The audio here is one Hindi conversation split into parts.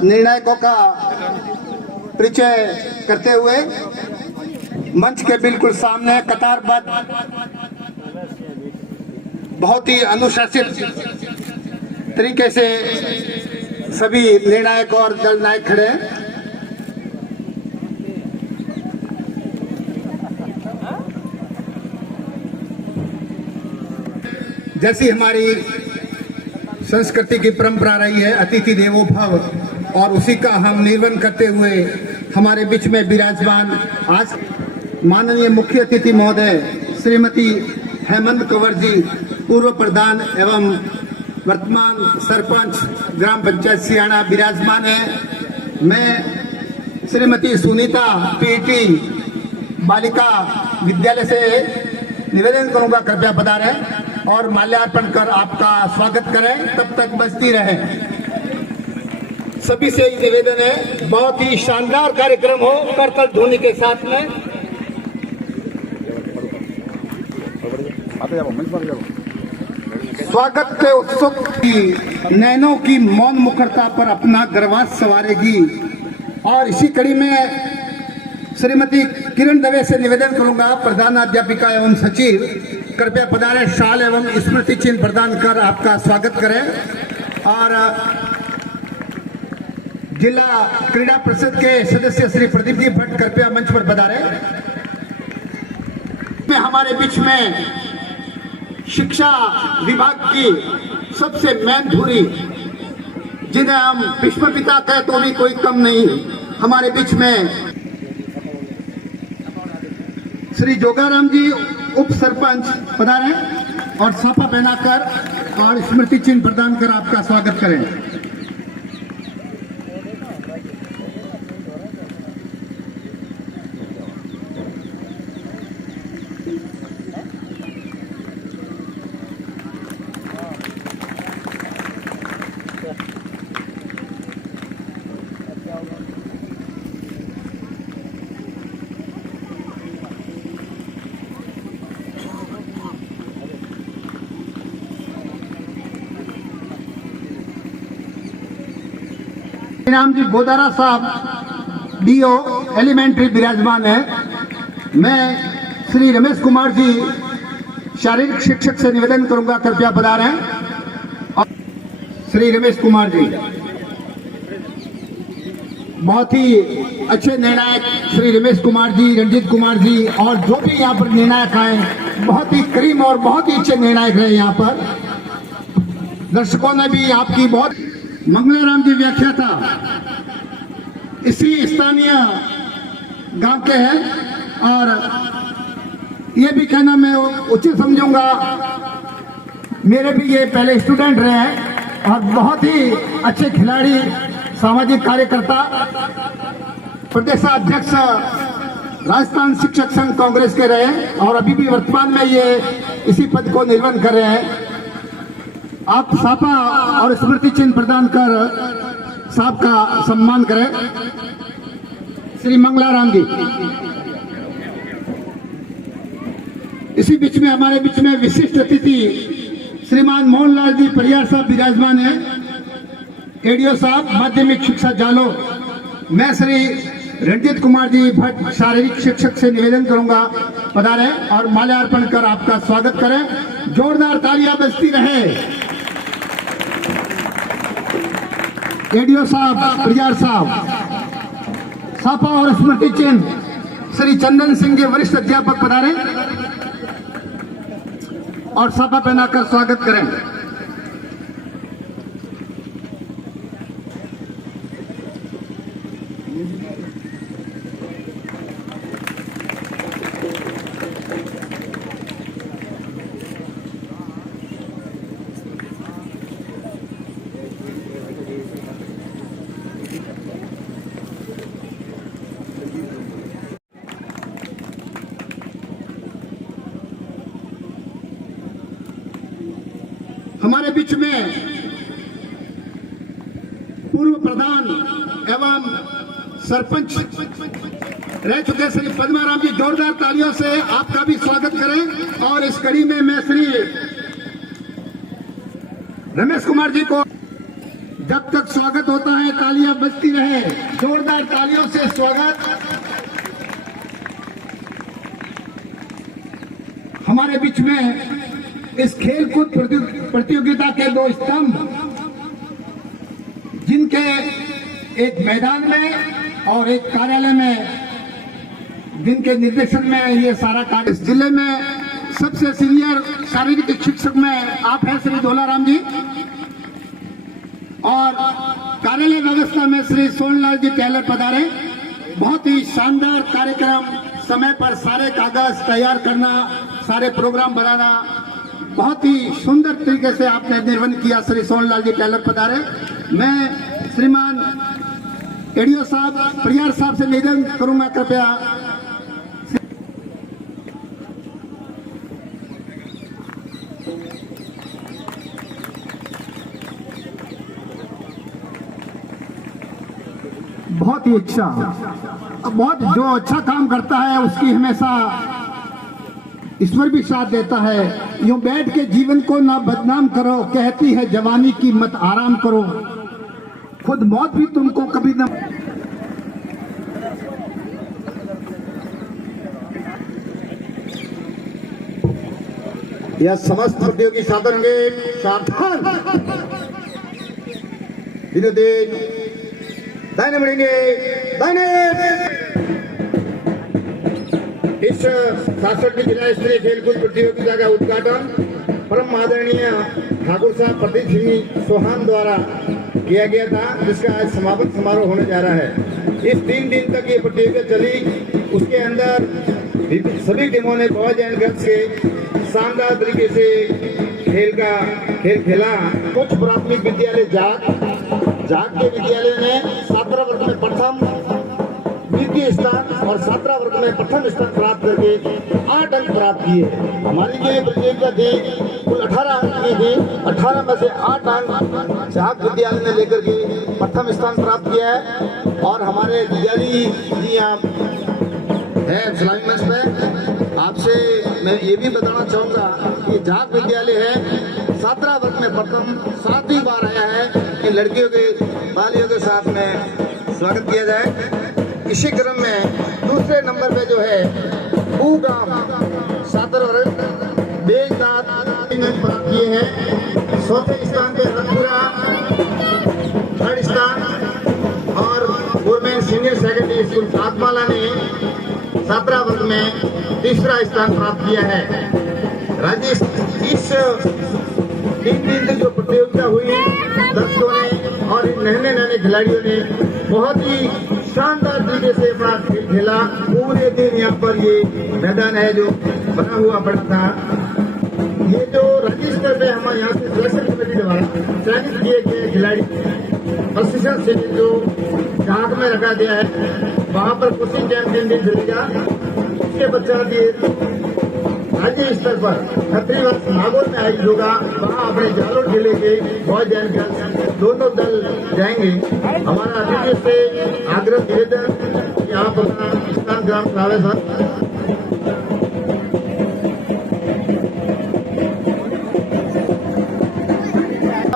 निर्णायकों का परिचय करते हुए मंच के बिल्कुल सामने कतारबद्ध बहुत ही अनुशासित तरीके से सभी निर्णायक और दल नायक खड़े हैं। जैसी हमारी संस्कृति की परंपरा रही है अतिथि देवो भव, और उसी का हम निर्वहन करते हुए हमारे बीच में विराजमान आज माननीय मुख्य अतिथि महोदय श्रीमती हेमंत कंवर जी, पूर्व प्रधान एवं वर्तमान सरपंच ग्राम पंचायत सियाना विराजमान है। मैं श्रीमती सुनीता पीटी बालिका विद्यालय से निवेदन करूंगा कृपया पधारें और माल्यार्पण कर आपका स्वागत करें, तब तक बजती रहे। सभी से निवेदन है बहुत ही शानदार कार्यक्रम हो करतल ध्वनि के साथ में। स्वागत के उत्सुक की नैनों की मौन मुखरता पर अपना गर्वास संवारेगी। और इसी कड़ी में श्रीमती किरण दवे से निवेदन करूंगा, प्रधानाध्यापिका एवं सचिव, कृपया पधारें, शाल एवं स्मृति चिन्ह प्रदान कर आपका स्वागत करें। और जिला क्रीड़ा परिषद के सदस्य श्री प्रदीप जी भट्ट कृपया मंच पर पधारें। हमारे बीच में शिक्षा विभाग की सबसे मेन धुरी, जिन्हें हम विश्व पिता कहे तो भी कोई कम नहीं, हमारे बीच में श्री जोगाराम जी उप सरपंच पधारें और साफा पहनाकर और स्मृति चिन्ह प्रदान कर आपका स्वागत करें। राम जी गोदारा साहब डीओ एलिमेंट्री विराजमान है। मैं श्री रमेश कुमार जी शारीरिक शिक्षक से निवेदन करूंगा, कृपया पधारें। और श्री रमेश कुमार जी बहुत ही अच्छे निर्णायक, श्री रमेश कुमार जी, रंजीत कुमार जी और जो भी यहाँ पर निर्णायक आए, बहुत ही करीम और बहुत ही अच्छे निर्णायक रहे यहाँ पर। दर्शकों ने भी आपकी बहुत। मंगलाराम जी व्याख्याता इसी स्थानीय गांव के हैं और ये भी कहना मैं उचित समझूंगा, मेरे भी ये पहले स्टूडेंट रहे हैं और बहुत ही अच्छे खिलाड़ी, सामाजिक कार्यकर्ता, प्रदेशाध्यक्ष राजस्थान शिक्षक संघ कांग्रेस के रहे और अभी भी वर्तमान में ये इसी पद को निर्वहन कर रहे हैं। आप साफा और स्मृति चिन्ह प्रदान कर साहब का सम्मान करें। श्री मंगलाराम जी, इसी बीच में हमारे बीच में विशिष्ट अतिथि श्रीमान मोहनलाल जी परियार साहब विराजमान है, एडीओ साहब माध्यमिक शिक्षा जालो। मैं श्री रंजीत कुमार जी भट्ट शारीरिक शिक्षक से निवेदन करूंगा, पधारें और माल्यार्पण कर आपका स्वागत करें। जोरदार तालियां बजती रहे। एडीओ साहब परियार साहब, साफा और स्मृति चिन्ह श्री चंदन सिंह जी वरिष्ठ अध्यापक पधारें और साफा पहनाकर स्वागत करें। हमारे बीच में पूर्व प्रधान एवं सरपंच रह चुके श्री पद्माराम जी, जोरदार तालियों से आपका भी स्वागत करें। और इस कड़ी में मैं श्री रमेश कुमार जी को जब तक स्वागत होता है तालियां बजती रहे, जोरदार तालियों से स्वागत। हमारे बीच में इस खेलकूद प्रतियोगिता के दो स्तंभ, जिनके एक मैदान में और एक कार्यालय में, जिनके निर्देशन में ये सारा कार्य। इस जिले में सबसे सीनियर शारीरिक शिक्षक में आप हैं श्री धोलाराम जी, और कार्यालय व्यवस्था में श्री सोनलाल जी टेलर पधारे। बहुत ही शानदार कार्यक्रम, समय पर सारे कागज तैयार करना, सारे प्रोग्राम बनाना, बहुत ही सुंदर तरीके से आपने निर्वहन किया। श्री सोनलाल जी टेलर पधारे। मैं श्रीमान एडीओ साहब, परियार साहब से निवेदन करूंगा, कृपया बहुत ही अच्छा, बहुत जो अच्छा काम करता है उसकी हमेशा ईश्वर भी साथ देता है। यूं बैठ के जीवन को ना बदनाम करो, कहती है जवानी की मत आराम करो, खुद मौत भी तुमको कभी न। यह समस्त प्रतियोगी साधन के सावधान दिनों दिन दाहिने बढ़ेंगे, दाहिने। इस 67वीं जिला स्तरीय खेलकूद प्रतियोगिता का उद्घाटन परम आदरणीय ठाकुर साहब प्रदीप सिंह चौहान द्वारा किया गया था, जिसका आज समापन समारोह होने जा रहा है। इस 3 दिन तक ये प्रतियोगिता चली। उसके अंदर सभी टीमों ने बॉयज एंड गर्ल्स के शानदार तरीके से खेल खेला। कुछ प्राथमिक विद्यालय जाग के विद्यालय ने छात्रा वर्ग में प्रथम, द्वितीय स्थान और छात्रा वर्ग में प्रथम स्थान प्राप्त करके 8 अंक प्राप्त किए। हमारी जो प्रतियोगिता थी कुल 18 अंक की थी। 18 में से 8 अंक जाग विद्यालय ने लेकर के प्रथम स्थान प्राप्त किया है। और हमारे विद्यालय जी यहाँ है सलामी मंच पे। आपसे मैं ये भी बताना चाहूँगा कि जाग विद्यालय है, छात्रा वर्ग में प्रथम 7वीं बार आया है। कि लड़कियों के तालियों के साथ में स्वागत किया जाए। इसी क्रम में दूसरे नंबर पे जो है पूगाम छात्र वर्ग बेजदाद प्राप्त किए हैं। चौथे स्थान पे रतपुरा, 3rd स्थान, और government senior secondary school Satmala ने छात्रा वर्ग में 3रा स्थान प्राप्त किया है। राज्य इस 3 दिन तक जो प्रतियोगिता हुई, दर्शकों ने और इन नन्हे खिलाड़ियों ने बहुत ही शानदार तरीके से अपना खेल खेला। पूरे दिन यहाँ पर ये मैदान है जो बना हुआ पड़ा था। ये जो राज्य स्तर पे हमारे यहाँ से सिलेक्शन कमेटी द्वारा चयनित किए गए खिलाड़ी प्रशिक्षण से जो झांक में रखा गया है, वहाँ पर कोचिंग चैंपियन दिन चलेगा। उसके पश्चात ये राज्य स्तर पर खत्रीवास नागौर में आयोजित होगा। वहाँ अपने जालोर जिले के बॉयज एंड गर्ल्स दोनों दल जाएंगे। हमारा अतिथि से आग्रह निवेदन कि आप अपना स्थान ग्राम करावे सर।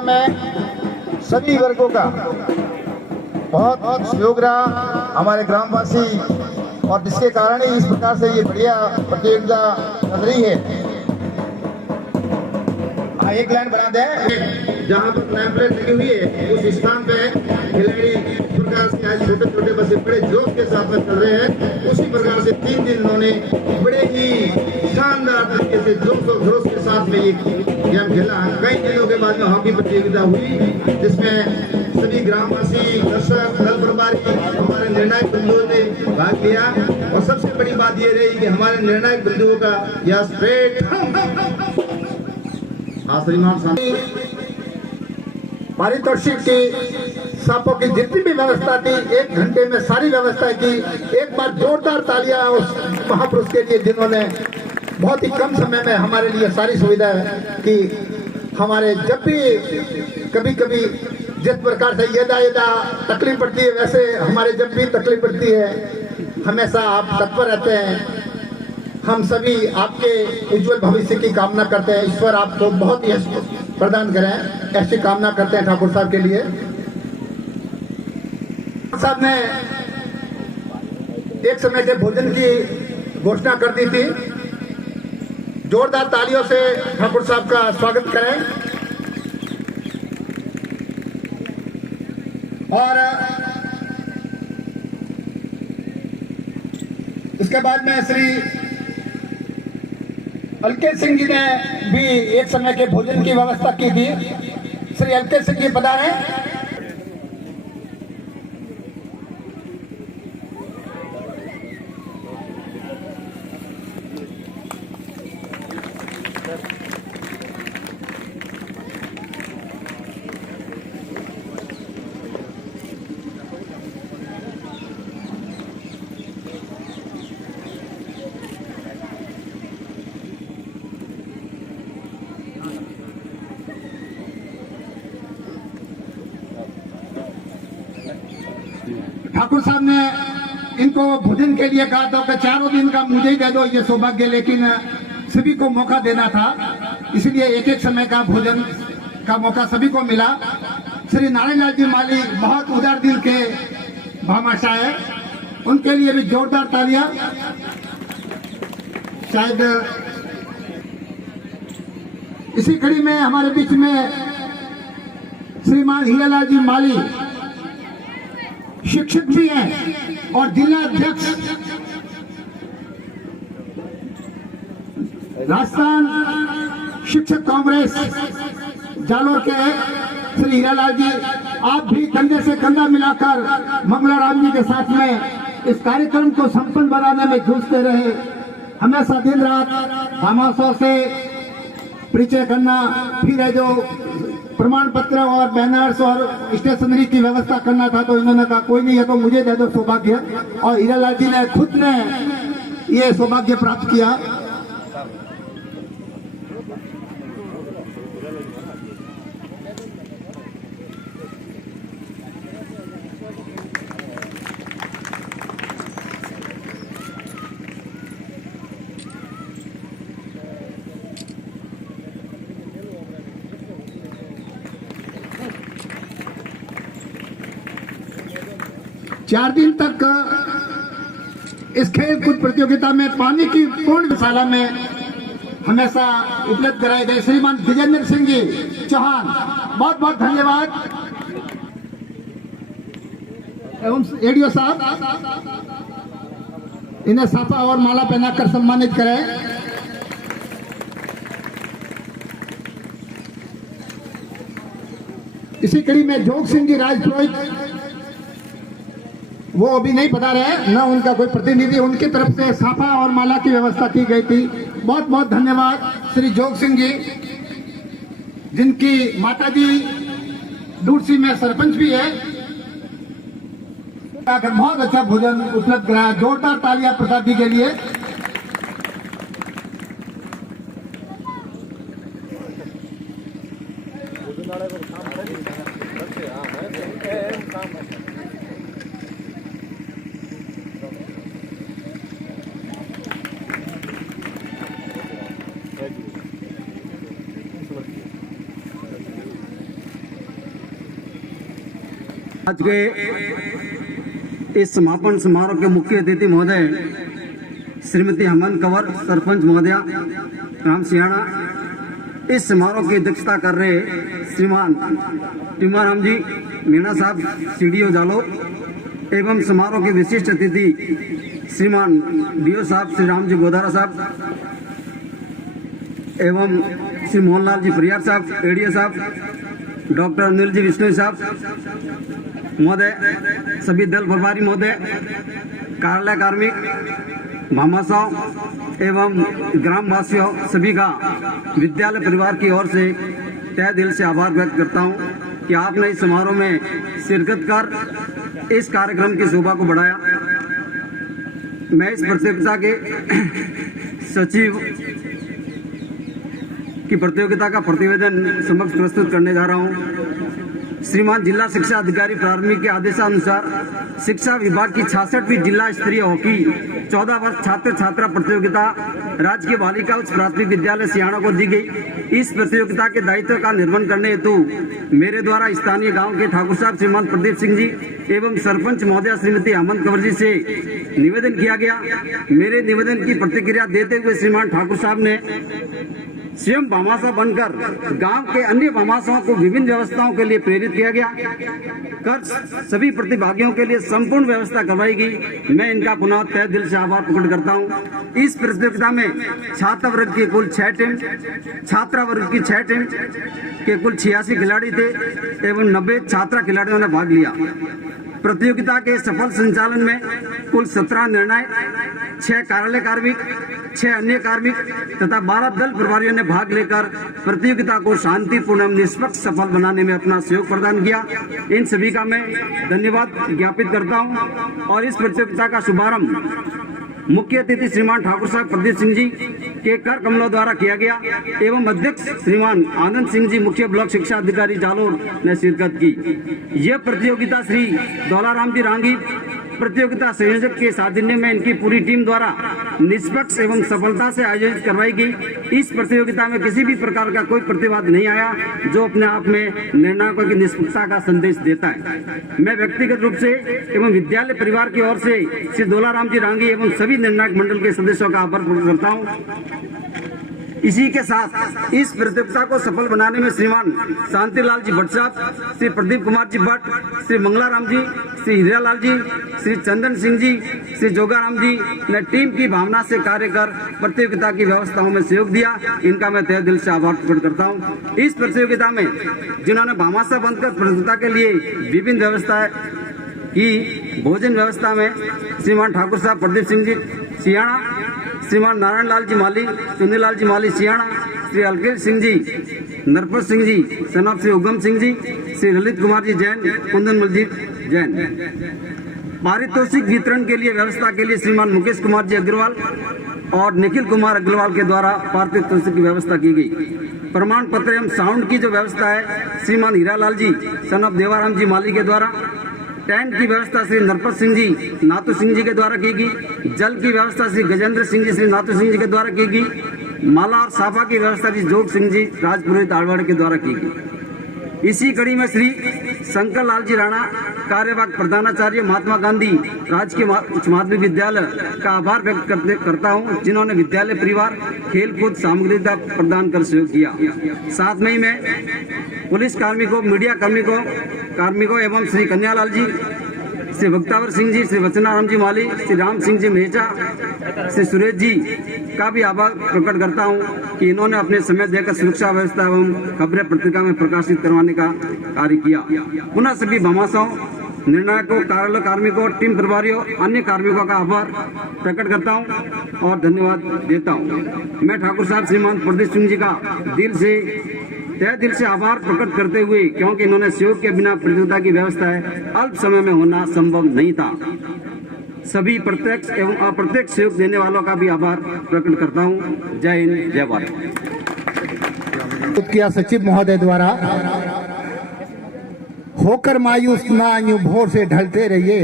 में सभी वर्गों का बहुत बहुत सहयोग रहा हमारे ग्रामवासी, और जिसके कारण ही इस प्रकार से ये बढ़िया प्रतियोगिता चल रही है। एक लाइन बना दें, जहाँ पर लैंप प्लेट लगी हुई है उस स्थान पे खिलाड़ी इस प्रकार से आज छोटे छोटे बच्चे बड़े जोश के साथ में चल रहे हैं। उसी प्रकार से 3 दिन उन्होंने बड़े ही शानदार तरीके से जोश और जोश के साथ में ये गेम खेला। कई दिनों के बाद में हॉकी प्रतियोगिता हुई, जिसमें सभी ग्रामवासी, दर्शक, दल प्रभारी, हमारे निर्णायक बंधुओं ने भाग लिया। और सबसे बड़ी बात ये रही कि हमारे निर्णायक बंधुओं का यह स्ट्रेट पारितोषिक की सांपों की जितनी भी व्यवस्था थी, 1 घंटे में सारी व्यवस्था की। एक बार जोरदार तालियां उस महापुरुष के लिए जिन्होंने बहुत ही कम समय में हमारे लिए सारी सुविधा की। हमारे जब भी कभी कभी जिस प्रकार से यदा तकलीफ पड़ती है, वैसे हमारे जब भी तकलीफ पड़ती है हमेशा आप तत्पर रहते हैं। हम सभी आपके उज्जवल भविष्य की कामना करते हैं। ईश्वर आपको बहुत ही प्रदान करें, ऐसी कामना करते हैं ठाकुर साहब के लिए। साहब ने एक समय के भोजन की घोषणा कर दी थी। जोरदार तालियों से ठाकुर साहब का स्वागत करें। और इसके बाद में श्री अलकेश सिंह जी ने भी एक समय के भोजन की व्यवस्था की थी। श्री अलकेश सिंह जी पधारे। ठाकुर साहब ने इनको भोजन के लिए कहा था कि चारों दिन का मुझे ही दे दो ये सौभाग्य, लेकिन सभी को मौका देना था, इसलिए एक एक समय का भोजन का मौका सभी को मिला। श्री नारायण लाल जी माली बहुत उदार दिल के भामाशाह है, उनके लिए भी जोरदार तालियां। शायद इसी कड़ी में हमारे बीच में श्रीमान हीरालाल जी माली शिक्षक भी हैं और जिला अध्यक्ष राजस्थान शिक्षक कांग्रेस जालोर के श्री हीरालाल जी, आप भी कंधे से कंधा मिलाकर मंगलाराम जी के साथ में इस कार्यक्रम को संपन्न बनाने में जूझते रहे। हमेशा दिन रात भामाशाह से परिचय करना, फिर है जो प्रमाण पत्र और बैनर्स और स्टेशनरी की व्यवस्था करना था, तो इन्होंने कहा कोई नहीं है तो मुझे दे दो सौभाग्य, और हीरालाल जी ने खुद ने ये सौभाग्य प्राप्त किया। चार दिन तक इस खेल कूद प्रतियोगिता में पानी की पूर्ण शाला में हमेशा उपलब्ध कराए गए श्रीमान विजेंद्र सिंह जी चौहान, बहुत बहुत धन्यवाद। एवं एडीओ साहब इन्हें साफा और माला पहनाकर सम्मानित करें। इसी कड़ी में जोग सिंह जी राजपुरोहित, वो अभी नहीं बता रहे, न उनका कोई प्रतिनिधि, उनकी तरफ से साफा और माला की व्यवस्था की गई थी। बहुत बहुत धन्यवाद श्री जोग सिंह जी, जिनकी माताजी डूडसी में सरपंच भी है। बहुत अच्छा भोजन उपलब्ध कराया, जोरदार तालियां प्रसाद जी के लिए। आज के इस समापन समारोह के मुख्य अतिथि महोदय श्रीमती हेमंत कंवर, सरपंच महोदया ग्राम सियाणा, इस समारोह की अध्यक्षता कर रहे श्रीमान टीमाराम जी मीणा साहब सीडीओ जालोर, एवं समारोह के विशिष्ट अतिथि श्रीमान डीओ साहब श्री राम जी गोदारा साहब, एवं श्री मोहनलाल जी परियार साहब एडीओ साहब, डॉक्टर अनिल जी विष्णु साहब महोदय, सभी दल प्रभारी महोदय, कार्यालय कार्मिक, भामाशाह एवं ग्रामवासियों, सभी का विद्यालय परिवार की ओर से तहे दिल से आभार व्यक्त करता हूं कि आपने इस समारोह में शिरकत कर इस कार्यक्रम की शोभा को बढ़ाया। मैं इस प्रतियोगिता के सचिव की प्रतियोगिता का प्रतिवेदन समक्ष प्रस्तुत करने जा रहा हूं। श्रीमान जिला शिक्षा अधिकारी प्रारंभिक के आदेशानुसार शिक्षा विभाग की 66वीं जिला स्तरीय हॉकी 14 वर्ष छात्र छात्रा प्रतियोगिता राजकीय बालिका उच्च प्राथमिक विद्यालय सियाणा को दी गई। इस प्रतियोगिता के दायित्व का निर्वहन करने हेतु मेरे द्वारा स्थानीय गांव के ठाकुर साहब श्रीमान प्रदीप सिंह जी एवं सरपंच महोदया श्रीमती हेमंत कंवर जी से निवेदन किया गया। मेरे निवेदन की प्रतिक्रिया देते हुए श्रीमान ठाकुर साहब ने स्वयं भामाशाह बनकर गांव के अन्य भामाशाहों को विभिन्न व्यवस्थाओं के लिए प्रेरित किया गया कर सभी प्रतिभागियों के लिए संपूर्ण व्यवस्था करवाई गई। मैं इनका पुनः तहे दिल से आभार प्रकट करता हूं। इस प्रतियोगिता में छात्र वर्ग की कुल 6 टीम, छात्रा वर्ग की 6 टीम के कुल 86 खिलाड़ी थे एवं 90 छात्रा खिलाड़ियों ने भाग लिया। प्रतियोगिता के सफल संचालन में कुल 17 निर्णायक, 6 कार्यालय कार्मिक, 6 अन्य कार्मिक तथा 12 दल प्रभारियों ने भाग लेकर प्रतियोगिता को शांतिपूर्ण एवं निष्पक्ष सफल बनाने में अपना सहयोग प्रदान किया। इन सभी का मैं धन्यवाद ज्ञापित करता हूं। और इस प्रतियोगिता का शुभारंभ मुख्य अतिथि श्रीमान ठाकुर साहब प्रदीप सिंह जी के कर कमलों द्वारा किया गया एवं अध्यक्ष श्रीमान आनंद सिंह जी मुख्य ब्लॉक शिक्षा अधिकारी जालोर ने शिरकत की। यह प्रतियोगिता श्री दौलाराम जी रांगी प्रतियोगिता संयोजक के साधिन्य में इनकी पूरी टीम द्वारा निष्पक्ष एवं सफलता से आयोजित करवाई गई। इस प्रतियोगिता में किसी भी प्रकार का कोई प्रतिवाद नहीं आया, जो अपने आप में निर्णायकों की निष्पक्षता का संदेश देता है। मैं व्यक्तिगत रूप से एवं विद्यालय परिवार की ओर से श्री दौलाराम जी रांगी एवं सभी निर्णायक मंडल के सदस्यों का आभार प्रकट करता हूँ। इसी के साथ इस प्रतियोगिता को सफल बनाने में श्रीमान शांतिलाल जी भट्ट साहब, श्री प्रदीप कुमार जी भट्ट, श्री मंगलाराम जी, श्री हीरालाल जी, श्री चंदन सिंह जी, श्री जोगाराम जी ने टीम की भावना से कार्य कर प्रतियोगिता की व्यवस्थाओं में सहयोग दिया। इनका मैं तहे दिल से आभार प्रकट करता हूँ। इस प्रतियोगिता में जिन्होंने भामाशाह बनकर प्रतियोगिता के लिए विभिन्न व्यवस्थाएं की, भोजन व्यवस्था में श्रीमान ठाकुर साहब प्रदीप सिंह जी सियाणा, श्रीमान नारायण लाल जी माली, चुन्नीलाल जी माली सियाणा, श्री अलकेश सिंह जी, नरपत सिंह जी, सनाब श्री उगम सिंह जी, श्री ललित कुमार जी जैन, कुंदन मलजीत जैन। पारितोषिक वितरण के लिए व्यवस्था के लिए श्रीमान मुकेश कुमार जी अग्रवाल और निखिल कुमार अग्रवाल के द्वारा पारितोषिक की व्यवस्था की गई। प्रमाण पत्र एवं साउंड की जो व्यवस्था है श्रीमान हीरालाल जी सनाब देवाराम जी माली के द्वारा। टेंट की व्यवस्था श्री नरपत सिंह जी नातू सिंह जी के द्वारा की गई। जल की व्यवस्था श्री गजेंद्र सिंह जी श्री नातू सिंह जी के द्वारा की गई। माला और साफा की व्यवस्था श्री जोग सिंह जी राजपुरोहित आलवाड़ के द्वारा की गई। इसी कड़ी में श्री शंकर लाल जी राणा कार्यवाहक प्रधानाचार्य महात्मा गांधी राजकीय उच्च माध्यमिक विद्यालय का आभार व्यक्त करता हूं, जिन्होंने विद्यालय परिवार खेल कूद सामग्री प्रदान कर सहयोग किया। साथ में ही मैं पुलिस कार्मिकों, मीडिया कार्मिकों एवं श्री कन्यालाल जी, श्री भक्तावर सिंह जी, श्री वचनाराम जी माली, श्री राम सिंह जी मेहचा, श्री सुरेश जी का भी आभार प्रकट करता हूं कि इन्होंने अपने समय देकर सुरक्षा व्यवस्था एवं खबरें पत्रिका में प्रकाशित करवाने का कार्य किया। पुनः सभी भामाशाहों, निर्णायकों, कार्यालय कार्मिकों, टीम प्रभारियों, अन्य कार्मिकों का आभार प्रकट करता हूं और धन्यवाद देता हूं। मैं ठाकुर साहब श्रीमान प्रदीप सिंह जी का तहे दिल से आभार प्रकट करते हुए, क्योंकि इन्होंने सहयोग के बिना प्रतियोगिता की व्यवस्था अल्प समय में होना संभव नहीं था, सभी प्रत्यक्ष एवं अप्रत्यक्ष सहयोग देने वालों का भी आभार प्रकट करता हूं। जय हिंद, जय भारत। किया सचिव महोदय द्वारा होकर मायूस ना यूं भोर से ढलते रहिए,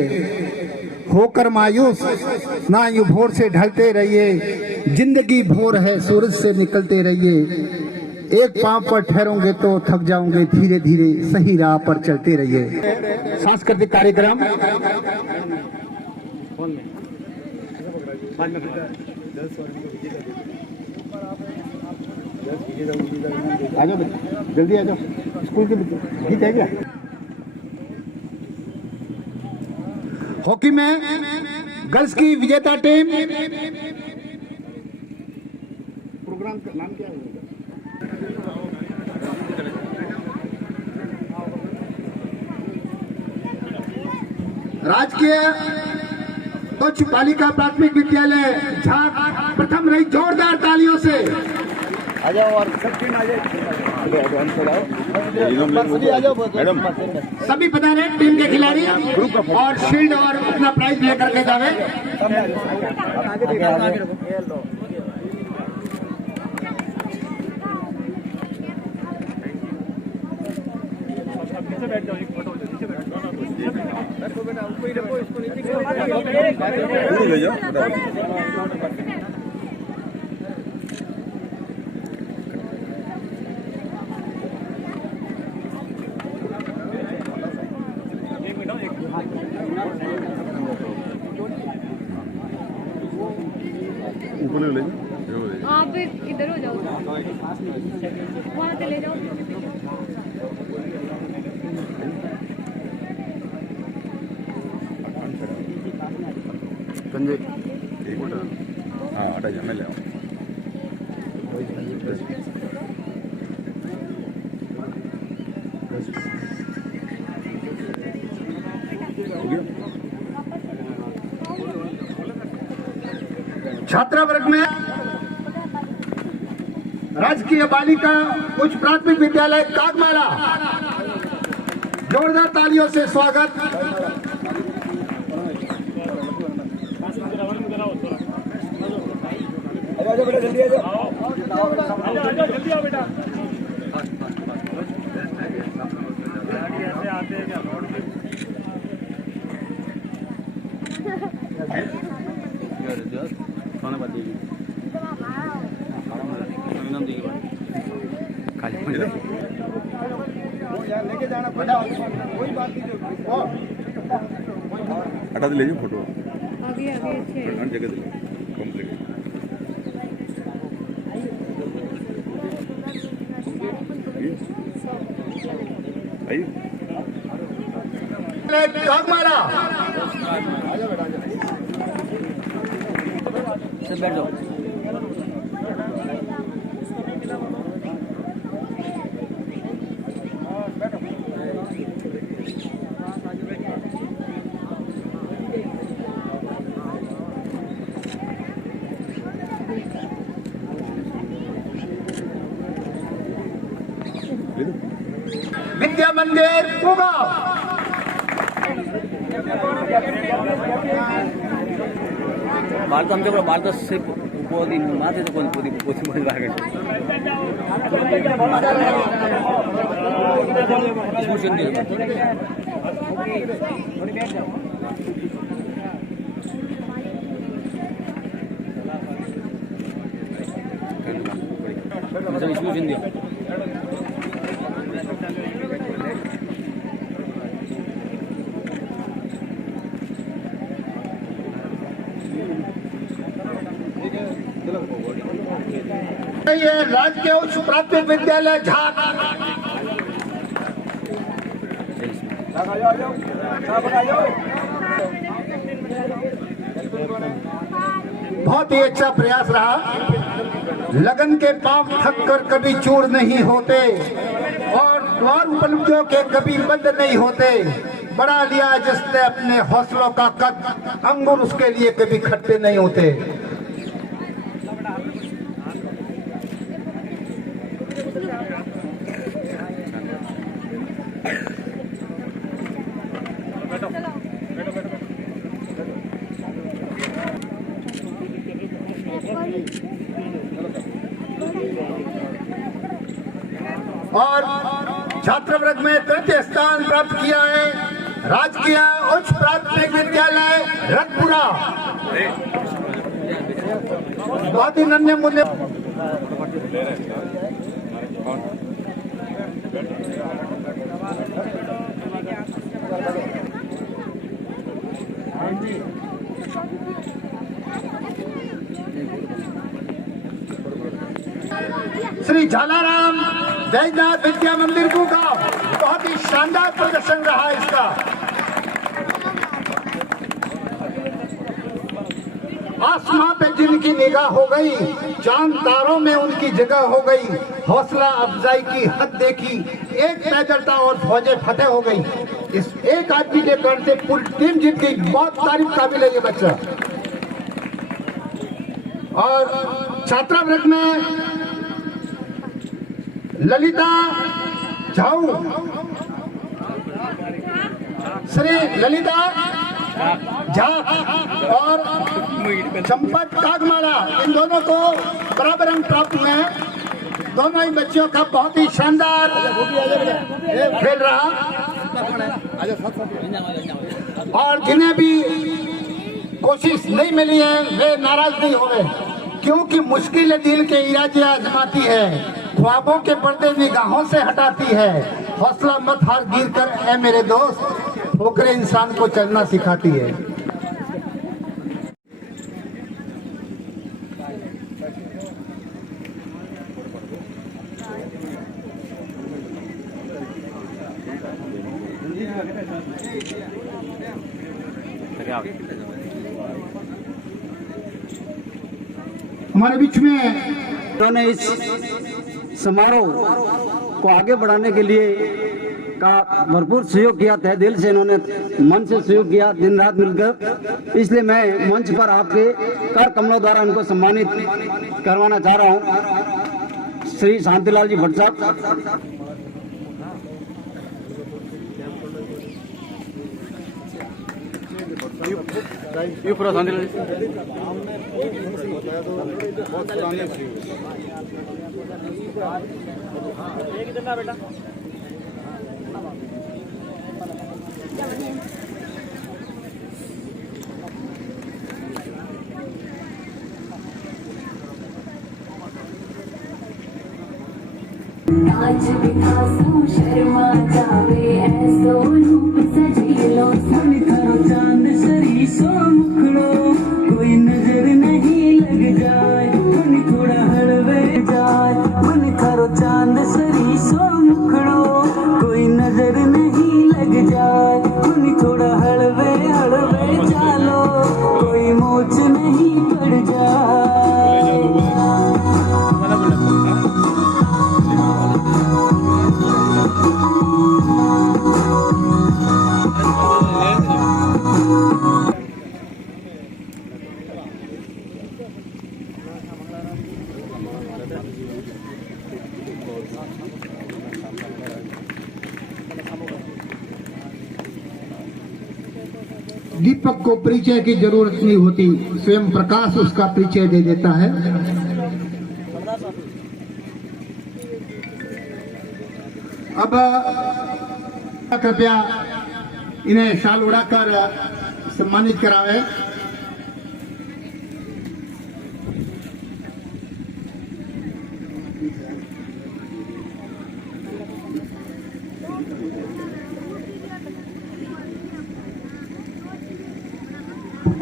होकर मायूस ना यूं भोर से ढलते रहिए, जिंदगी भोर है सूरज से निकलते रहिए, एक पांव पर ठहरोगे तो थक जाओगे, धीरे धीरे सही राह पर चलते रहिए। सांस्कृतिक कार्यक्रम आ जाओ, जल्दी आ जाओ, स्कूल के गीत है क्या? हॉकी में गर्ल्स की विजेता टीम, प्रोग्राम का नाम क्या है? राजकीय उच्च बालिका प्राथमिक विद्यालय झाक प्रथम रही, जोरदार तालियों से आ जाओ और सब टीम आ जाए, सभी पधारे टीम के खिलाड़ी और शील्ड और अपना प्राइज लेकर के जावे। वहाँ पे ले जाओ। संजय हाँ हटा जा मैं ले आऊँ छात्रा वर्ग में राजकीय बालिका उच्च प्राथमिक विद्यालय कागमारा, जोरदार तालियों से स्वागत। लेके जाना पड़ा, कोई बात नहीं। हटा दे ले जाओ फोटो अभी अच्छे हर जगह दे कंप्लीट आई कागमारा सब बैठ जाओ। विद्या मंदिर कुगांव, भारत आमच्याकडे भारत पोदी माते कोण पोदी पोती मध्ये बागायचं ये राजकीय उच्च प्राथमिक विद्यालय झाक, बहुत ही अच्छा प्रयास रहा। लगन के पांव थक कर कभी चूर नहीं होते और द्वार उपलब्धियों के कभी बंद नहीं होते। बढ़ा लिया जिसने अपने हौसलों का कद, अंगूर उसके लिए कभी खट्टे नहीं होते। और छात्र वर्ग में तृतीय स्थान प्राप्त किया है राजकीय उच्च प्राथमिक विद्यालय रतपुरा। बहुत ही नन्हे मुन्ने श्री झालाराम जयनाथ विद्या मंदिर कुगांव, बहुत ही शानदार प्रदर्शन रहा इसका। आसमां पे जिनकी निगाह हो गई, चांद तारों में उनकी जगह हो गई, हौसला अफजाई की हद देखी, एक बेजरता और फौजें फतेह हो गई। इस एक आदमी के कारण से पूरी टीम जीत गई। बहुत तारीफ काबिल है ये बच्चा। और छात्रा वर्ग में ललिता झाऊ, श्री ललिता झा और चंपत कागमारा, इन दोनों को बराबर अंक प्राप्त हुए हैं। दोनों ही बच्चों का बहुत ही शानदार खेल रहा और जिन्हें भी कोशिश नहीं मिली है वे नाराज नहीं हो गए, क्योंकि मुश्किल दिल के इरादे आजमाती है, ख्वाबों के पर्दे निगाहों से हटाती है। हौसला मत हार गिर कर ए मेरे दोस्त, ठोकरें इंसान को चलना सिखाती है। हमारे बीच में उन्होंने इस समारोह को आगे बढ़ाने के लिए का भरपूर सहयोग किया, तहे दिल से इन्होंने मन से सहयोग किया, दिन रात मिलकर। इसलिए मैं मंच पर आपके कर कमलों द्वारा उनको सम्मानित करवाना चाह रहा हूं। श्री शांतिलाल जी भट्ट साहब। ये पूरा शांतिलाल बेटा आज बिकासू शर्मा जावे ऐसो रूप सजीलो सन करो चांद सरी सो मुखड़ो कोई नजर नहीं लग जाए मन थोड़ा हड़वे जाए मन करो चांद सरी सो मुखड़ो कोई नजर नहीं लग जाए मन थोड़ा हड़वे हड़वे चालो कोई मोच नहीं पड़ जाए। दीपक को परिचय की जरूरत नहीं होती, स्वयं प्रकाश उसका परिचय दे देता है। अब कृपया इन्हें शाल उड़ाकर सम्मानित करावे।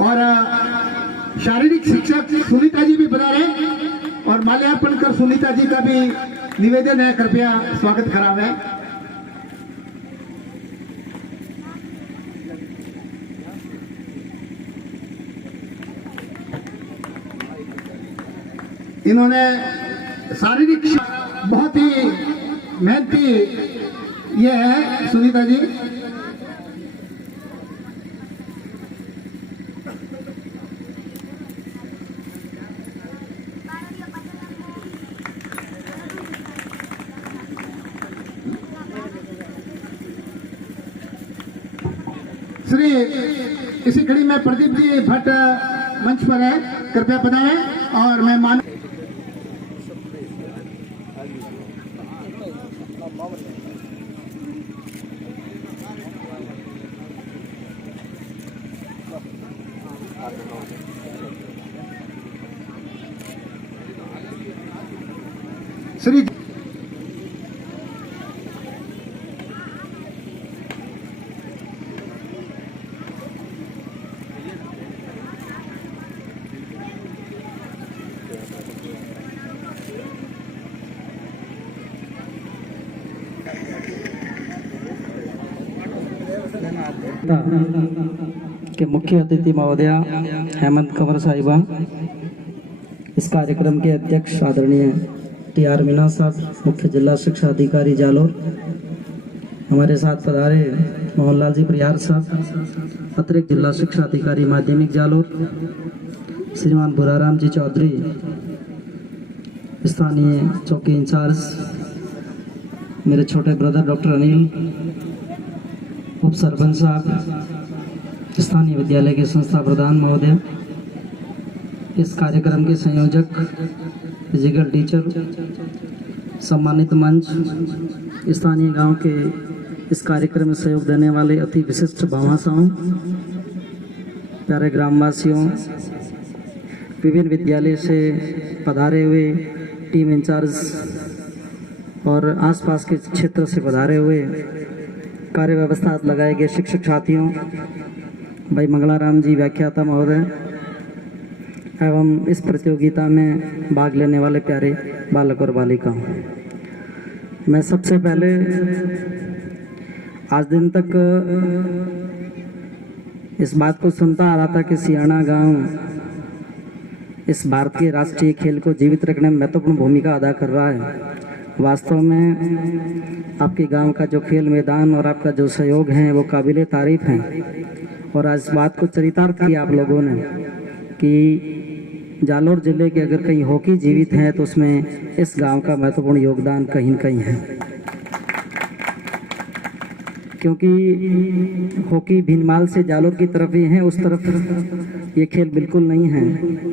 और शारीरिक शिक्षक सुनीता जी भी बता रहे और माल्यार्पण कर सुनीता जी का भी निवेदन है, कृपया स्वागत करावे। इन्होंने शारीरिक बहुत ही मेहनती ये है सुनीता जी। श्री इसी कड़ी में प्रदीप जी भट्ट मंच पर है, कृपया पधारें। और मैं मान श्री के मुख्य अतिथि महोदया हेमंत कंवर साहिबा, इस कार्यक्रम के अध्यक्ष आदरणीय टी.आर. मीना साहब, मुख्य जिला शिक्षा अधिकारी जालोर, हमारे साथ पधारे मोहनलाल जी परिहार साहब, अतिरिक्त जिला शिक्षा अधिकारी माध्यमिक जालोर, श्रीमान बुराराम जी चौधरी, स्थानीय चौकी इंचार्ज, मेरे छोटे ब्रदर डॉक्टर अनिल, उप सरपंच साहब, स्थानीय विद्यालय के संस्था प्रधान महोदय, इस कार्यक्रम के संयोजक, फिजिकल टीचर, सम्मानित मंच, स्थानीय गांव के इस कार्यक्रम में सहयोग देने वाले अति विशिष्ट भामाशाओं, प्यारे ग्रामवासियों, विभिन्न विद्यालय से पधारे हुए टीम इंचार्ज और आसपास के क्षेत्र से पधारे हुए कार्य व्यवस्था लगाए गए शिक्षक साथियों, भाई मंगलाराम जी व्याख्याता महोदय एवं इस प्रतियोगिता में भाग लेने वाले प्यारे बालक और बालिकाओं, मैं सबसे पहले आज दिन तक इस बात को सुनता आ रहा था कि सियाना गांव इस भारतीय राष्ट्रीय खेल को जीवित रखने में महत्वपूर्ण भूमिका अदा कर रहा है। वास्तव में आपके गांव का जो खेल मैदान और आपका जो सहयोग है वो काबिले तारीफ है। और आज बात को चरितार्थ किया आप लोगों ने कि जालौर जिले के अगर कहीं हॉकी जीवित है तो उसमें इस गांव का महत्वपूर्ण योगदान कहीं न कहीं है, क्योंकि हॉकी भीनमाल से जालौर की तरफ ही है, उस तरफ ये खेल बिल्कुल नहीं है।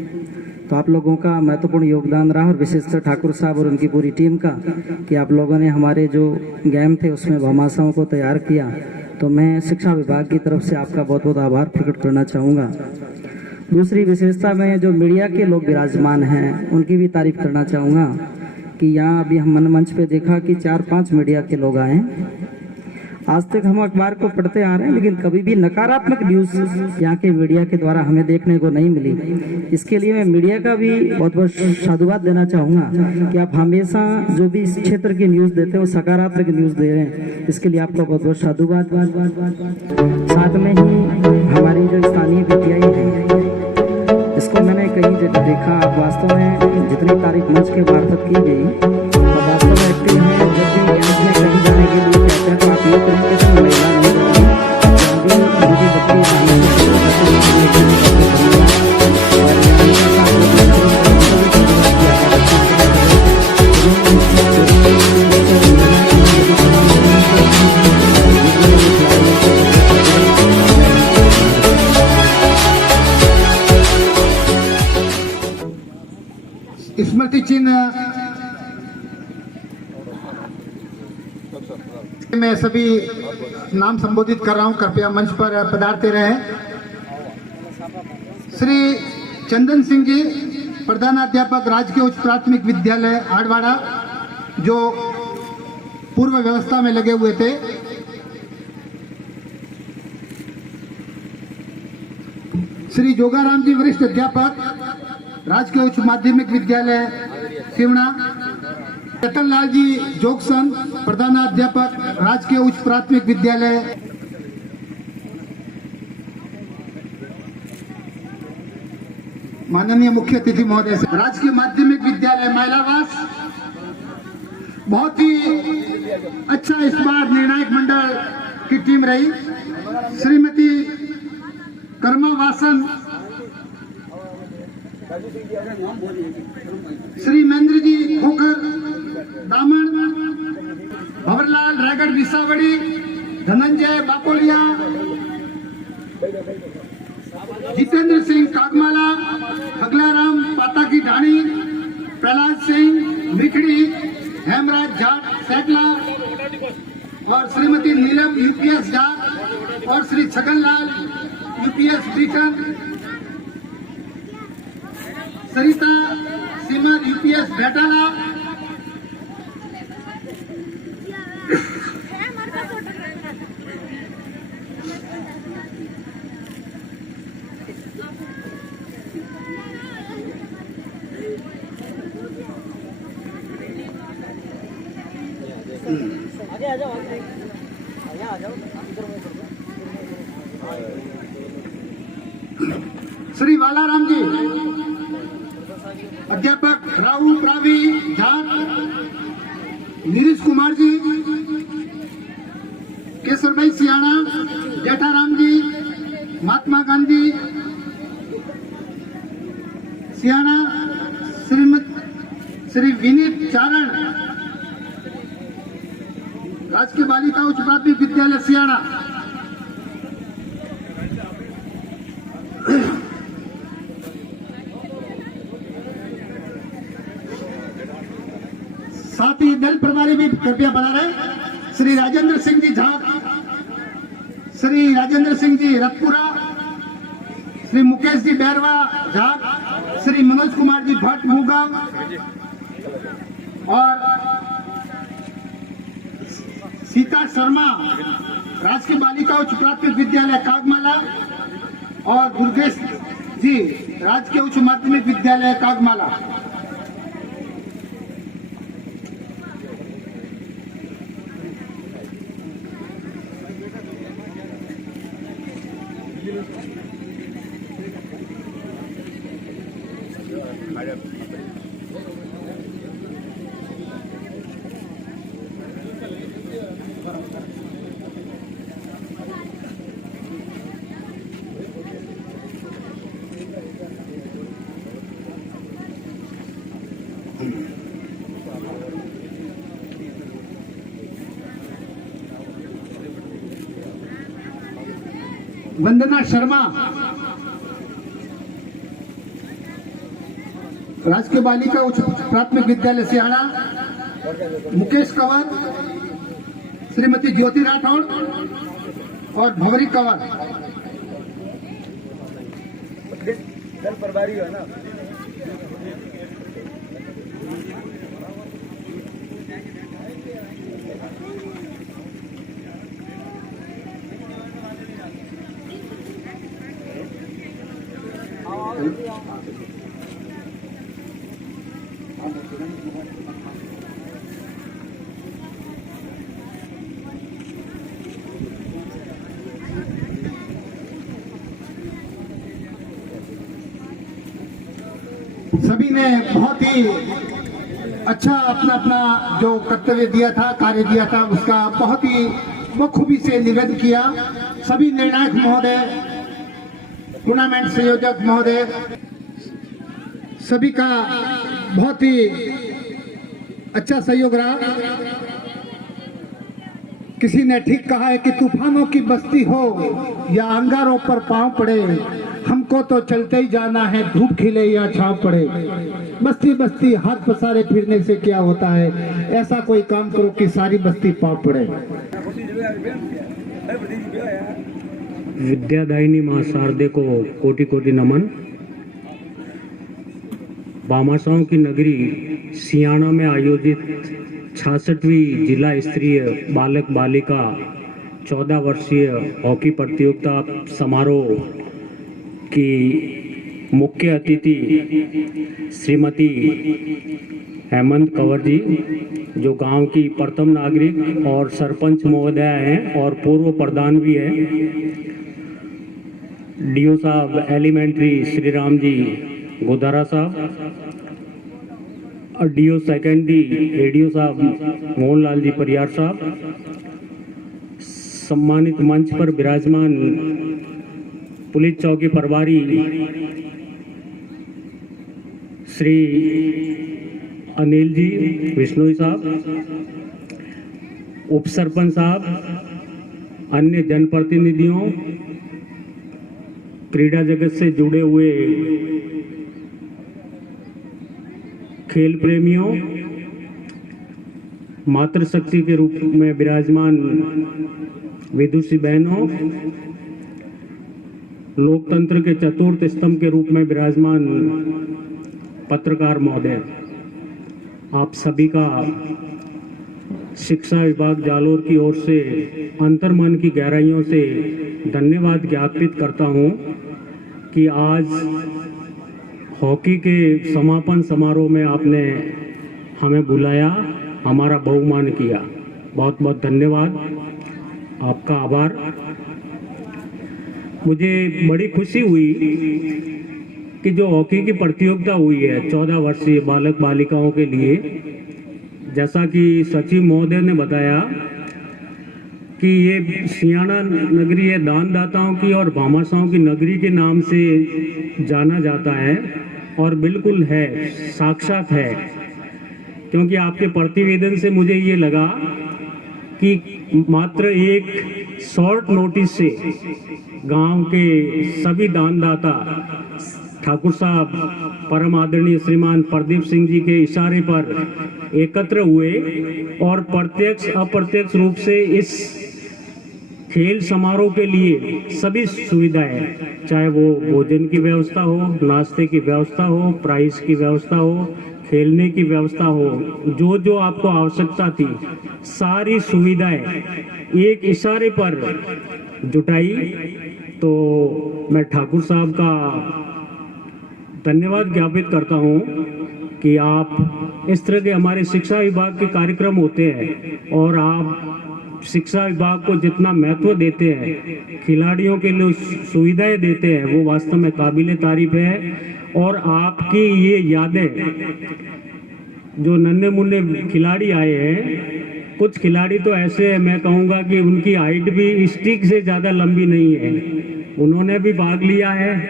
तो आप लोगों का महत्वपूर्ण योगदान रहा और विशेषकर ठाकुर साहब और उनकी पूरी टीम का कि आप लोगों ने हमारे जो गेम थे उसमें भामाशाओं को तैयार किया। तो मैं शिक्षा विभाग की तरफ से आपका बहुत बहुत आभार प्रकट करना चाहूँगा। दूसरी विशेषता में जो मीडिया के लोग विराजमान हैं उनकी भी तारीफ करना चाहूँगा कि यहाँ अभी हम मंच पे देखा कि 4-5 मीडिया के लोग आए। आज तक हम अखबार को पढ़ते आ रहे हैं लेकिन कभी भी नकारात्मक न्यूज़ यहाँ के मीडिया के द्वारा हमें देखने को नहीं मिली। इसके लिए मैं मीडिया का भी बहुत बहुत साधुवाद देना चाहूँगा कि आप हमेशा जो भी इस क्षेत्र की न्यूज़ देते हैं वो सकारात्मक न्यूज़ दे रहे हैं, इसके लिए आपका बहुत बहुत साधुवाद। साथ में ही हमारी जो स्थानीय विद्यालय है इसको मैंने कई जगह देखा। वास्तव में जितनी तारीफ मंच के मार्फत की गई तो वास्तव में एक्टिव है। जब भी गेम्स में कहीं जाने के लिए कहते हैं तो आप ये तरीके से महिला नहीं जाती, उनकी बच्ची स्मृति चिन्ह मैं सभी नाम संबोधित कर रहा हूं, कृपया मंच पर पधारते रहे। श्री चंदन सिंह जी, प्रधानाध्यापक राजकीय उच्च प्राथमिक विद्यालय आड़वाड़ा, जो पूर्व व्यवस्था में लगे हुए थे। श्री जोगाराम जी, वरिष्ठ अध्यापक राजकीय उच्च माध्यमिक विद्यालय सिवना। रतन लाल जी जोगसन, प्रधानाध्यापक राजकीय उच्च प्राथमिक विद्यालय। माननीय मुख्य अतिथि महोदय, राजकीय माध्यमिक विद्यालय महिलावास, बहुत ही अच्छा इस बार निर्णायक मंडल की टीम रही। श्रीमती कर्मा वासन, श्री महेंद्र जी खोकर दामन, भंवरलाल रायगढ़ विसावड़ी, धनंजय बापोलिया, जितेंद्र सिंह कागमाला, अगलाराम पाता की ढाणी, प्रहलाद सिंह मिखड़ी, हेमराज जाट सैकला और श्रीमती नीलम यूपीएस जाट और श्री छगनलाल यूपीएस ब्रिटन, सरिता सिमर यूपीएस बेटाला, श्री वालाराम जी, अध्यापक राहुल प्रावी झाट, नीरज कुमार जी, केसर भाई सियाना, जेठाराम जी, महात्मा गांधी सियाना, श्री विनीत चारण, राजकीय बालिका उच्च प्राथमिक विद्यालय सियाना। साथ ही दल प्रभारी भी कृपया बना रहे। श्री राजेंद्र सिंह जी झाक, श्री राजेंद्र सिंह जी रतपुरा, श्री मुकेश जी बैरवा झाक, श्री मनोज कुमार जी भट्ट भूगांव और सीता शर्मा, राजकीय बालिका उच्च प्राथमिक विद्यालय कागमाला और दुर्गेश जी, राजकीय उच्च माध्यमिक विद्यालय कागमाला। वंदना शर्मा राजकीय बालिका उच्च प्राथमिक विद्यालय सियाड़ा, मुकेश कंवर, श्रीमती ज्योति राठौड़ और भंवरी कंवर। सभी ने बहुत ही अच्छा अपना अपना जो कर्तव्य दिया था, कार्य दिया था, उसका बहुत ही बखूबी से निवेदन किया। सभी निर्णायक महोदय, टूर्नामेंट संयोजक महोदय, सभी का बहुत ही अच्छा सहयोग रहा। किसी ने ठीक कहा है कि तूफानों की बस्ती हो या अंगारों पर पांव पड़े, हमको तो चलते ही जाना है, धूप खिले या छांव पड़े। बस्ती बस्ती हाथ पसारे फिरने से क्या होता है, ऐसा कोई काम करो कि सारी बस्ती पांव पड़े। विद्यादायिनी मां शारदे को कोटि कोटि नमन। भामाशाहों की नगरी सियाणा में आयोजित 66वीं जिला स्तरीय बालक बालिका 14 वर्षीय हॉकी प्रतियोगिता समारोह की मुख्य अतिथि श्रीमती हेमंत कंवर जी, जो गांव की प्रथम नागरिक और सरपंच महोदया हैं और पूर्व प्रधान भी हैं, डीओ साहब एलिमेंट्री श्री राम जी गोदारा साहब, और डीओ सेकेंडरी एडीओ साहब मोहनलाल जी परियार साहब, सम्मानित मंच पर विराजमान पुलिस चौकी प्रभारी श्री अनिल जी विश्नोई साहब, उप सरपंच साहब, अन्य जनप्रतिनिधियों, क्रीड़ा जगत से जुड़े हुए खेल प्रेमियों, मातृशक्ति के रूप में विराजमान विदुषी बहनों, लोकतंत्र के चतुर्थ स्तंभ के रूप में विराजमान पत्रकार महोदय, आप सभी का शिक्षा विभाग जालोर की ओर से अंतर्मन की गहराइयों से धन्यवाद ज्ञापित करता हूं कि आज हॉकी के समापन समारोह में आपने हमें बुलाया, हमारा बहुमान किया। बहुत बहुत धन्यवाद, आपका आभार। मुझे बड़ी खुशी हुई कि जो हॉकी की प्रतियोगिता हुई है 14 वर्षीय बालक बालिकाओं के लिए, जैसा कि सचिव महोदय ने बताया कि ये सियाणा नगरी है दानदाताओं की और भामाशाहों की नगरी के नाम से जाना जाता है, और बिल्कुल है, साक्षात है। क्योंकि आपके प्रतिवेदन से मुझे ये लगा कि मात्र एक शॉर्ट नोटिस से गांव के सभी दानदाता ठाकुर साहब परम आदरणीय श्रीमान प्रदीप सिंह जी के इशारे पर एकत्र हुए और प्रत्यक्ष अप्रत्यक्ष रूप से इस खेल समारोह के लिए सभी सुविधाएं, चाहे वो भोजन की व्यवस्था हो, नाश्ते की व्यवस्था हो, प्राइस की व्यवस्था हो, खेलने की व्यवस्था हो, जो जो आपको आवश्यकता थी, सारी सुविधाएं एक इशारे पर जुटाई। तो मैं ठाकुर साहब का धन्यवाद ज्ञापित करता हूं कि आप इस तरह के हमारे शिक्षा विभाग के कार्यक्रम होते हैं और आप शिक्षा विभाग को जितना महत्व देते हैं, खिलाड़ियों के लिए सुविधाएं देते हैं, वो वास्तव में काबिले तारीफ है। और आपकी ये यादें, जो नन्हे मुन्ने खिलाड़ी आए हैं, कुछ खिलाड़ी तो ऐसे हैं, मैं कहूँगा कि उनकी हाइट भी स्टिक से ज़्यादा लंबी नहीं है, उन्होंने भी भाग लिया है।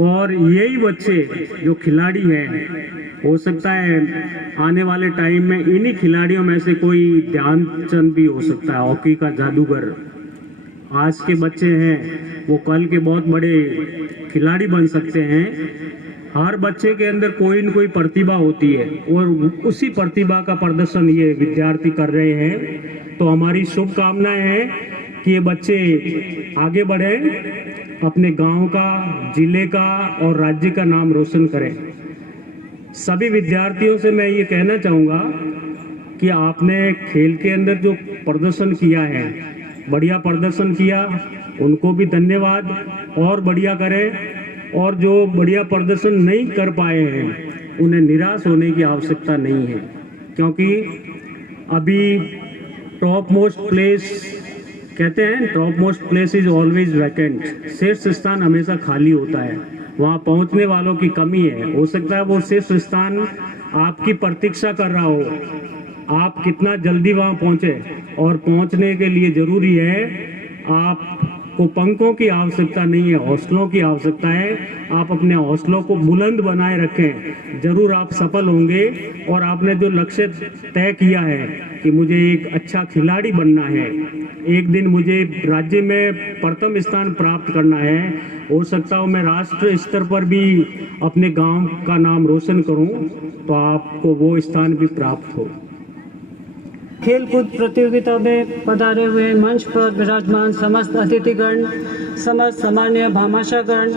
और यही बच्चे जो खिलाड़ी हैं, हो सकता है आने वाले टाइम में इन्हीं खिलाड़ियों में से कोई ध्यानचंद भी हो सकता है, हॉकी का जादूगर। आज के बच्चे हैं वो कल के बहुत बड़े खिलाड़ी बन सकते हैं। हर बच्चे के अंदर कोई न कोई प्रतिभा होती है और उसी प्रतिभा का प्रदर्शन ये विद्यार्थी कर रहे हैं। तो हमारी शुभकामनाएं हैं कि ये बच्चे आगे बढ़ें, अपने गांव का, जिले का और राज्य का नाम रोशन करें। सभी विद्यार्थियों से मैं ये कहना चाहूँगा कि आपने खेल के अंदर जो प्रदर्शन किया है, बढ़िया प्रदर्शन किया, उनको भी धन्यवाद, और बढ़िया करें। और जो बढ़िया प्रदर्शन नहीं कर पाए हैं उन्हें निराश होने की आवश्यकता नहीं है, क्योंकि अभी टॉप मोस्ट प्लेस कहते हैं, top most place is always vacant. शीर्ष स्थान हमेशा खाली होता है, वहाँ पहुँचने वालों की कमी है। हो सकता है वो शीर्ष स्थान आपकी प्रतीक्षा कर रहा हो, आप कितना जल्दी वहाँ पहुँचे। और पहुँचने के लिए ज़रूरी है आपको पंखों की आवश्यकता नहीं है, हौसलों की आवश्यकता है। आप अपने हौसलों को बुलंद बनाए रखें, जरूर आप सफल होंगे। और आपने जो लक्ष्य तय किया है कि मुझे एक अच्छा खिलाड़ी बनना है, एक दिन मुझे राज्य में प्रथम स्थान प्राप्त करना है, हो सकता हो मैं राष्ट्र स्तर पर भी अपने गांव का नाम रोशन करूं, तो आपको वो स्थान भी प्राप्त हो। खेलकूद प्रतियोगिता में पधारे हुए मंच पर विराजमान समस्त अतिथिगण, समस्त सामान्य भामाशागण,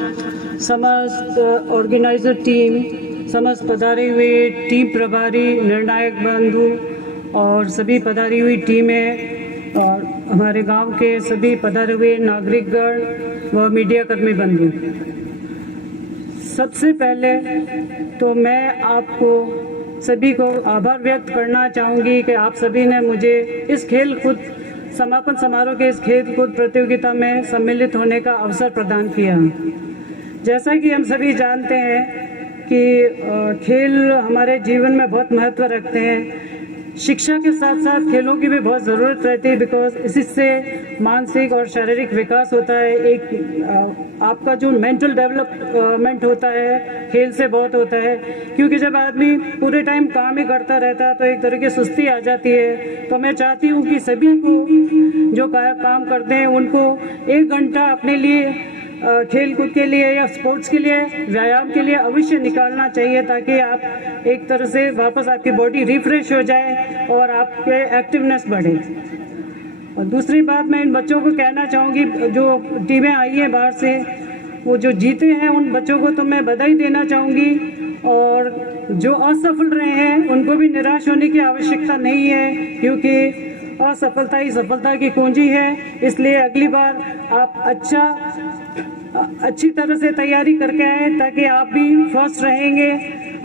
समस्त ऑर्गेनाइजर टीम, समस्त पधारे हुए टीम प्रभारी, निर्णायक बंधु और सभी पधारी हुई टीमें, और हमारे गांव के सभी पधारे हुए नागरिकगण व मीडिया कर्मी बंधु, सबसे पहले तो मैं आपको सभी को आभार व्यक्त करना चाहूँगी कि आप सभी ने मुझे इस खेल कूद समापन समारोह के इस खेल कूद प्रतियोगिता में सम्मिलित होने का अवसर प्रदान किया। जैसा कि हम सभी जानते हैं कि खेल हमारे जीवन में बहुत महत्व रखते हैं। शिक्षा के साथ साथ खेलों की भी बहुत ज़रूरत रहती है, बिकॉज इससे मानसिक और शारीरिक विकास होता है। एक आपका जो मेंटल डेवलपमेंट होता है खेल से बहुत होता है, क्योंकि जब आदमी पूरे टाइम काम ही करता रहता है तो एक तरह की सुस्ती आ जाती है। तो मैं चाहती हूँ कि सभी को जो काम करते हैं उनको 1 घंटा अपने लिए खेल कूद के लिए या स्पोर्ट्स के लिए, व्यायाम के लिए अवश्य निकालना चाहिए, ताकि आप एक तरह से वापस आपकी बॉडी रिफ्रेश हो जाए और आपके एक्टिवनेस बढ़े। और दूसरी बात मैं इन बच्चों को कहना चाहूँगी, जो टीमें आई हैं बाहर से, वो जो जीते हैं उन बच्चों को तो मैं बधाई देना चाहूँगी, और जो असफल रहे हैं उनको भी निराश होने की आवश्यकता नहीं है, क्योंकि असफलता ही सफलता की कुंजी है। इसलिए अगली बार आप अच्छी तरह से तैयारी करके आए, ताकि आप भी फर्स्ट रहेंगे।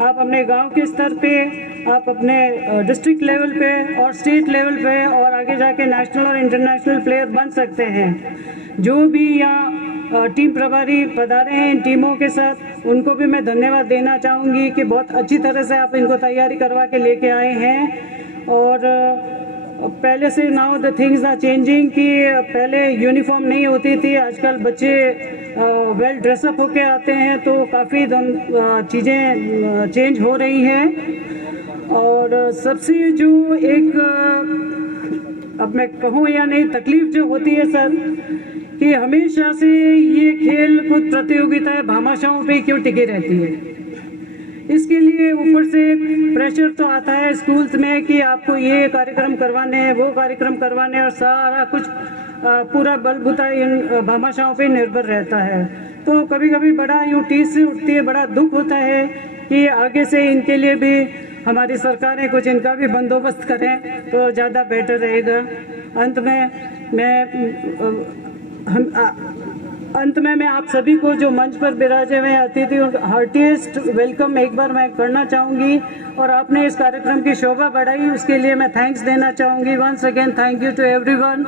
आप अपने गांव के स्तर पे, आप अपने डिस्ट्रिक्ट लेवल पे और स्टेट लेवल पे और आगे जाके नेशनल और इंटरनेशनल प्लेयर बन सकते हैं। जो भी यहाँ टीम प्रभारी पधारे हैं इन टीमों के साथ, उनको भी मैं धन्यवाद देना चाहूँगी कि बहुत अच्छी तरह से आप इनको तैयारी करवा के लेके आए हैं। और पहले से now the things are changing, कि पहले यूनिफॉर्म नहीं होती थी, आजकल बच्चे वेल ड्रेसअप होके आते हैं, तो काफ़ी चीज़ें चेंज हो रही हैं। और सबसे जो एक अब मैं कहूँ या नहीं, तकलीफ जो होती है सर, कि हमेशा से ये खेल कूद प्रतियोगिताएं भामाशाहों पे क्यों टिकी रहती है। इसके लिए ऊपर से प्रेशर तो आता है स्कूल्स में कि आपको ये कार्यक्रम करवाने हैं, वो कार्यक्रम करवाने, और सारा कुछ पूरा बलबूता इन भामाशाहों पे निर्भर रहता है। तो कभी कभी बड़ा यूँ टीस से उठती है, बड़ा दुख होता है कि आगे से इनके लिए भी हमारी सरकारें कुछ इनका भी बंदोबस्त करें तो ज़्यादा बेटर रहेगा। अंत में मैं आप सभी को जो मंच पर विराजे हुए अतिथि हार्टिएस्ट वेलकम एक बार मैं करना चाहूँगी, और आपने इस कार्यक्रम की शोभा बढ़ाई, उसके लिए मैं थैंक्स देना चाहूँगी। Once again thank you to everyone,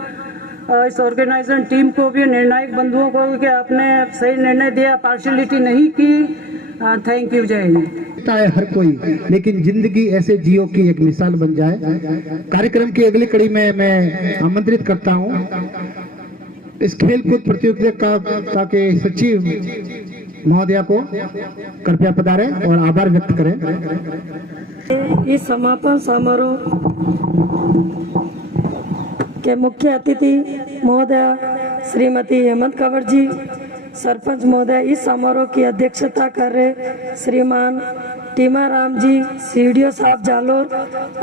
इस ऑर्गेनाइजर टीम को भी, निर्णायक बंधुओं को, कि आपने सही निर्णय दिया, पार्शलिटी नहीं की। थैंक यू, जय हिंद। सकता है हर कोई, लेकिन जिंदगी ऐसे जियो की एक मिसाल बन जाए। कार्यक्रम की अगली कड़ी में मैं आमंत्रित करता हूं इस खेलकूद प्रतियोगिता के सचिव महोदया को, कृपया पधारें और आभार व्यक्त करें। इस समापन समारोह के मुख्य अतिथि महोदया श्रीमती हेमंत कंवर जी, सरपंच महोदय, इस समारोह की अध्यक्षता कर रहे श्रीमान टीमाराम जी, सीडीओ साहब जालोर,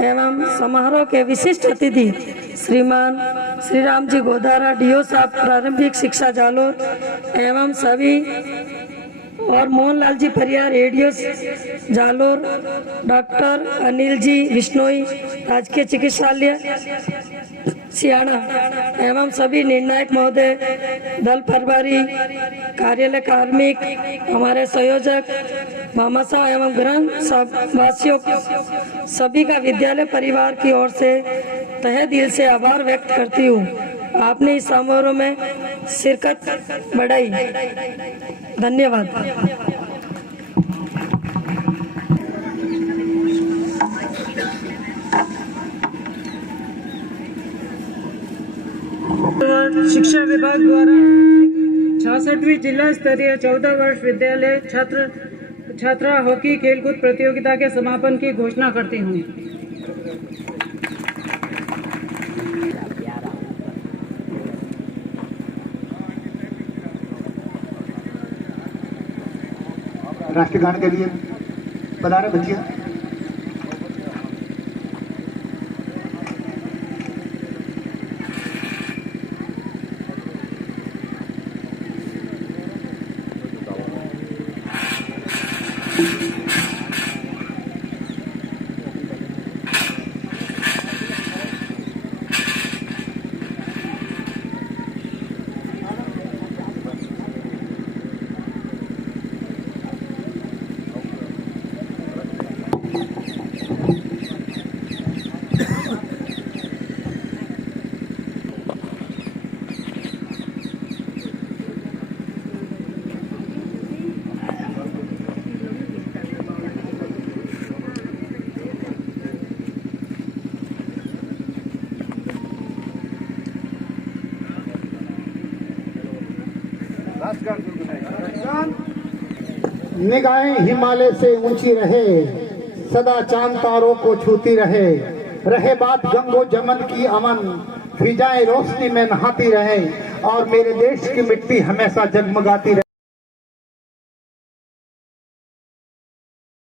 एवं समारोह के विशिष्ट अतिथि श्रीमान श्रीराम जी गोदारा, डीओ साहब प्रारंभिक शिक्षा जालोर, एवं सभी, और मोहनलाल जी परियार, एडीओ जालोर, डॉक्टर अनिल जी विश्नोई, राजकीय चिकित्सालय सियाना, एवं सभी निर्णायक महोदय, दल प्रभारी, कार्यालय कार्मिक, हमारे संयोजक, मामा साहब एवं ग्रह वासियों, सभी का विद्यालय परिवार की ओर से तहे दिल से आभार व्यक्त करती हूँ। आपने इस समारोह में शिरकत बढ़ाई, धन्यवाद। शिक्षा विभाग द्वारा 66वीं जिला स्तरीय 14 वर्ष विद्यालय छात्रा हॉकी खेलकूद प्रतियोगिता के समापन की घोषणा करती हूँ। राष्ट्रीय गान के लिए पधारे बच्चियां। निगाहें हिमालय से ऊंची रहे, सदा चांद तारों को छूती रहे बात गंगो जमन की अमन, फिजाएं रोशनी में नहाती रहे, और मेरे देश की मिट्टी हमेशा जगमगाती रहे।